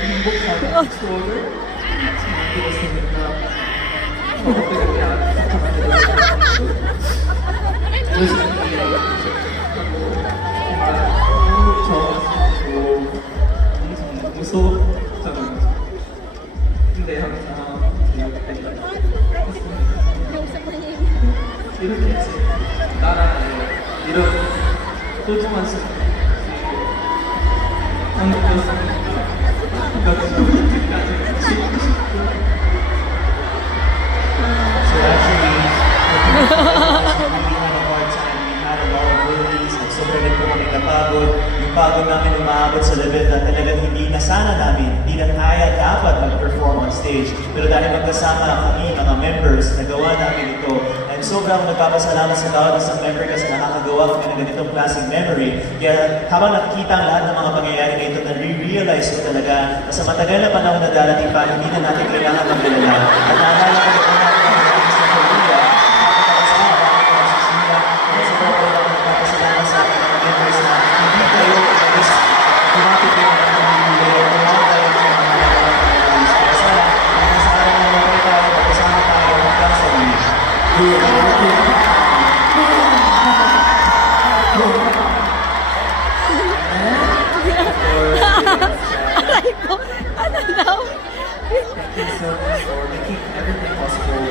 행복한 추억을 만들었으니까 저것들에게 아주 열심히 정말 좋았고 엄청 무서웠잖아요. 근데 항상 제가 이렇게 나라의 이런 소중한 시간 한국이었으니까 끝까지 지키고 싶고. So actually, we had a hard time. We had a lot of worries. Sobrang rin po kami napagod. Yung pagod namin umaabot sa level na talagang hindi na sana namin, hindi na kaya dapat mag-perform on stage. Pero dahil magkasama kami, mga members, nagawa namin ito. And sobrang nagpapasalamat sa bawat isang member kasi nakakagawa kami ng ganitong klaseng memory. Kaya habang nakikita ang lahat ng mga pangyayari na ito, na-realize ko talaga na sa matagal na panahon na darating pa, hindi na natin kailangan mag-alala. At naalala ko na natin ang mga sa Korea, napakasama, napakasisira, kaya sobrang nagpapasalamat sa ating mga members na hindi kayo is kumapit kayo ng mga hindi kumawag tayo ng mga memories. Kaya sana, hanggang sa araw na mabalik tayo, magkasama tayo hanggang sa huli. Aray ko, ano daw? Thank you so much for making everything possible.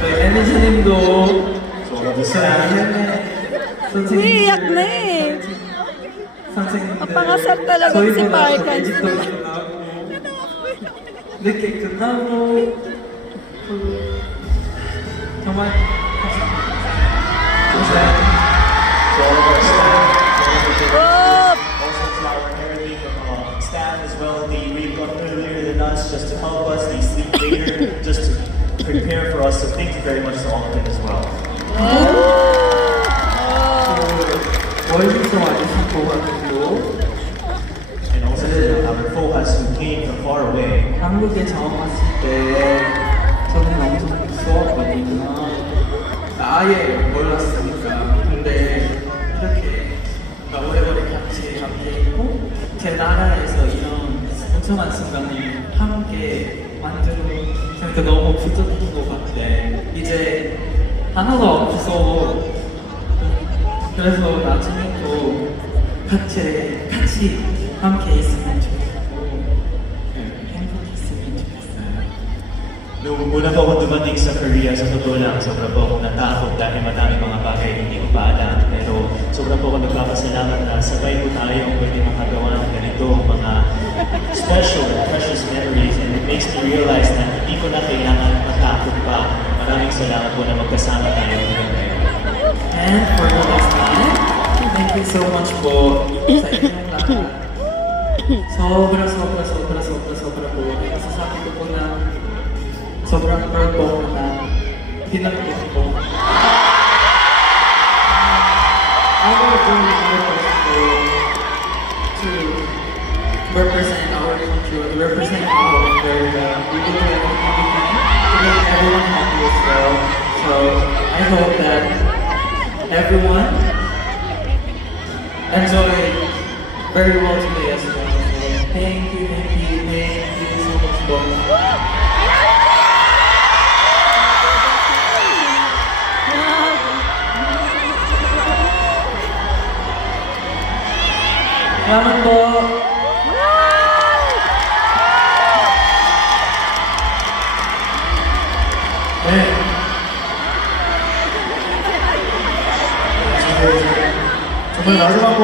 저희 매니저님도 저희 Umiiyak na eh. 선생님들 Napangasar talaga si Parkan. 늦게 끝나고 정말 감사합니다. To all of our staff, to all of the Oh! also to our Arabic staff as well. They really got earlier than us just to help us. They sleep later just to prepare for us. So thank you very much to all of them as well. 멀리서 와주신 고객님도 And also to our FOHAS who came from far away. 한국에 처음 왔을 때 저는 엄청 무서웠거든요. 아예 몰랐으니까. 근데 이렇게 오래오래 같이 있고 제 나라에서 이런 소중한 순간을 함께 만들어서 너무 부족한 것 같아. 이제 하나도 없어. 그래서 나중에 또 같이 함께 있으면 좋겠고 행복했으면 좋겠어요. Noong una po akong dumating sa Korea, sa totoo lang, sobra po akong natakot dahil madami mga bagay hindi ko pa alam. Pero sobra po akong nagpapasalamat na sabay po tayo ang pwede makagawa ng ganito mga special and precious memories. And it makes me realize na hindi ko na kailangan matakot pa. Maraming salamat po na magkasama tayo ngayon. And for the last time, thank you so much po sa inyong lahat. Sobra po. Masasabi ko po na sobrang proud po ako na pinagpit po. I will do my best to represent our country, to represent our very well. We will do everything we can to make everyone happy as well. So I hope that everyone enjoy very well today as well. So thank you so much for Salamat po. 정말 마지막